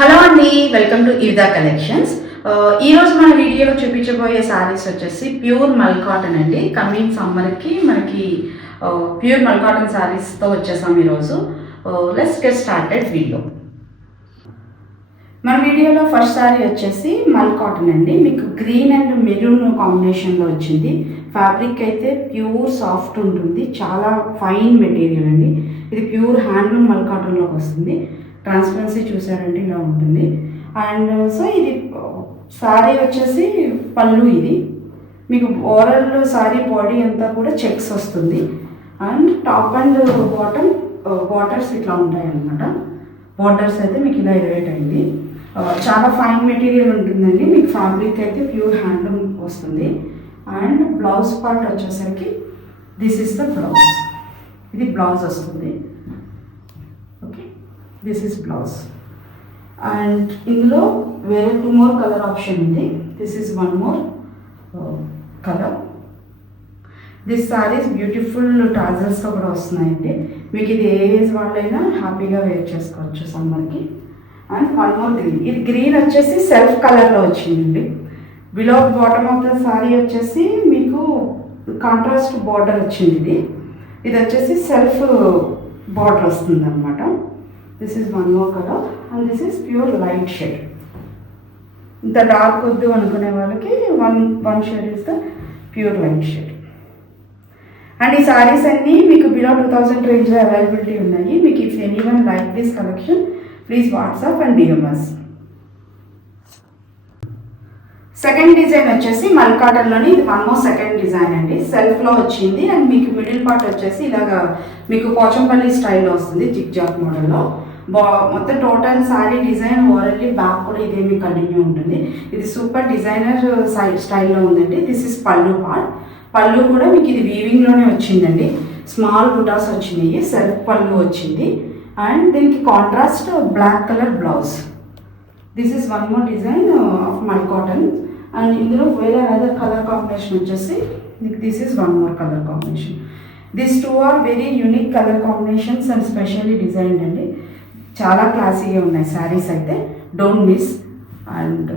Hello అండి, welcome to ఇవిదా collections. ఈరోజు మన వీడియోలో చూపించబోయే శారీస్ వచ్చేసి ప్యూర్ మల్ కాటన్ అండి. కమింగ్ సమ్మర్కి మనకి ప్యూర్ మల్ కాటన్ శారీస్తో వచ్చేసాం ఈరోజు. Let's get started video. మన వీడియోలో ఫస్ట్ శారీ వచ్చేసి మల్ కాటన్ అండి. మీకు గ్రీన్ అండ్ మెరూన్ కాంబినేషన్లో వచ్చింది. ఫ్యాబ్రిక్ అయితే ప్యూర్ సాఫ్ట్ ఉంటుంది, చాలా ఫైన్ మెటీరియల్ అండి. ఇది ప్యూర్ హ్యాండ్లూమ్ మల్ కాటన్లోకి వస్తుంది. ట్రాన్స్పరెన్సీ చూసారంటే ఇలా ఉంటుంది. అండ్ సో ఇది శారీ వచ్చేసి పళ్ళు. ఇది మీకు ఓవరాల్ శారీ బాడీ అంతా కూడా చెక్స్ వస్తుంది. And top and bottom borders ఇట్లా ఉంటాయి అన్నమాట. బార్డర్స్ అయితే మీకు ఇలా ఎలివేట్ అయింది. చాలా ఫైన్ మెటీరియల్ ఉంటుందండి. మీకు ఫ్యాబ్రిక్ అయితే ప్యూర్ హ్యాండ్లూమ్ వస్తుంది. అండ్ బ్లౌజ్ పార్ట్ వచ్చేసరికి దిస్ ఇస్ ద బ్లౌజ్. ఇది బ్లౌజ్ వస్తుంది. Okay, this is blouse. And ఇందులో వేరే 2 more కలర్ ఆప్షన్ ఉంది. This is 1 more colour. This saris beautiful టాజల్స్తో కూడా వస్తున్నాయండి. మీకు ఇది ఏ ఏజ్ వాళ్ళైనా హ్యాపీగా వేర్ చేసుకోవచ్చు సమ్మర్కి. And 1 more green. ఇది గ్రీన్ వచ్చేసి సెల్ఫ్ కలర్లో వచ్చిందండి. Below bottom of the sorry వచ్చేసి మీకు కాంట్రాస్ట్ బార్డర్ వచ్చింది. ఇది వచ్చేసి సెల్ఫ్ బార్డర్ వస్తుంది అనమాట. This is 1 more colour and this is pure light shade. ఇంత డార్క్ వద్దు అనుకునే వాళ్ళకి one shade is the pure light shade. And ఈ సారీస్ అన్నీ మీకు బిలో 2000 రేంజ్లో అవైలబిలిటీ ఉన్నాయి. మీకు if anyone like this collection please WhatsApp and DM us. Second design వచ్చేసి మల్ కాటన్లోని ఇది 1 more సెకండ్ డిజైన్ అండి. సెల్ఫ్లో వచ్చింది. అండ్ మీకు మిడిల్ పార్ట్ వచ్చేసి ఇలాగా మీకు పోచంపల్లి స్టైల్లో వస్తుంది, జిగ్ జాక్ మోడల్లో. మొత్తం టోటల్ సారీ డిజైన్ ఓవరాల్లీ బ్యాక్ కూడా ఇదే మీకు కంటిన్యూ ఉంటుంది. ఇది సూపర్ డిజైనర్ స్టైల్లో ఉందండి. దిస్ ఇస్ పళ్ళు పార్ట్. పళ్ళు కూడా మీకు ఇది వీవింగ్లోనే వచ్చిందండి. స్మాల్ బుటాస్ వచ్చినాయి, సెల్ఫ్ పళ్ళు వచ్చింది. అండ్ దీనికి contrast black colour blouse. This is 1 more design of mul cotton. And ఇందులో వేరే అదర్ కలర్ కాంబినేషన్ వచ్చేసి this is 1 more colour combination. This 2 are very unique colour combinations and specially designed అండి. చాలా క్లాసీగా ఉన్నాయి శారీస్ అయితే. Don't miss. And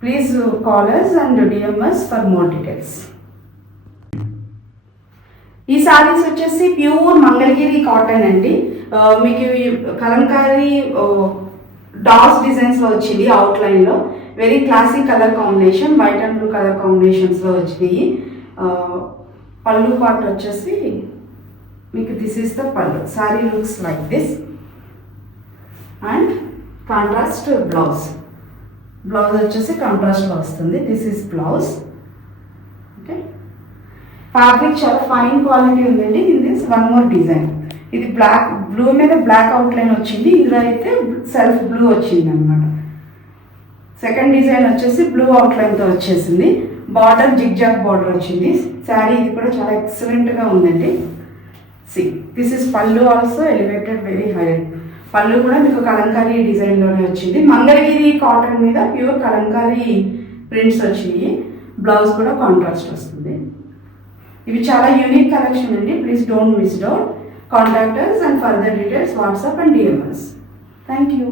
please call us and DM us for more details. ఈ సారీస్ వచ్చేసి ప్యూర్ మంగళగిరి కాటన్ అండి. మీకు కలంకారీ డాట్స్ డిజైన్స్లో వచ్చింది అవుట్లైన్లో. Very classic colour combination, white and blue colour కాంబినేషన్స్లో వచ్చినాయి. పళ్ళు పార్ట్ వచ్చేసి మీకు this is the pallu. Sari looks like this. And contrast blouse. Blouse వచ్చేసి కాంట్రాస్ట్లో వస్తుంది. This is blouse. Okay, fabric చాలా ఫైన్ క్వాలిటీ ఉందండి. In this 1 more design. ఇది బ్లాక్ బ్లూ మీద బ్లాక్ అవుట్లైన్ వచ్చింది. ఇందులో అయితే సెల్ఫ్ బ్లూ వచ్చింది అనమాట. సెకండ్ డిజైన్ వచ్చేసి బ్లూ అవుట్లైన్తో వచ్చేసింది. బార్డర్ జిగ్ జాగ్ బార్డర్ వచ్చింది. శారీ ఇది కూడా చాలా ఎక్సలెంట్గా ఉందండి. దిస్ ఇస్ పళ్ళు ఆల్సో ఎలివేటెడ్ వెరీ హై. పళ్ళు కూడా మీకు కలంకారీ డిజైన్లోనే వచ్చింది. మంగళగిరి కాటన్ మీద ప్యూర్ కలంకారీ ప్రింట్స్ వచ్చినాయి. బ్లౌజ్ కూడా కాంట్రాస్ట్ వస్తుంది. ఇవి చాలా యూనిక్ కలెక్షన్ అండి. Please don't miss out. Contact us and further details WhatsApp and DM us. Thank you.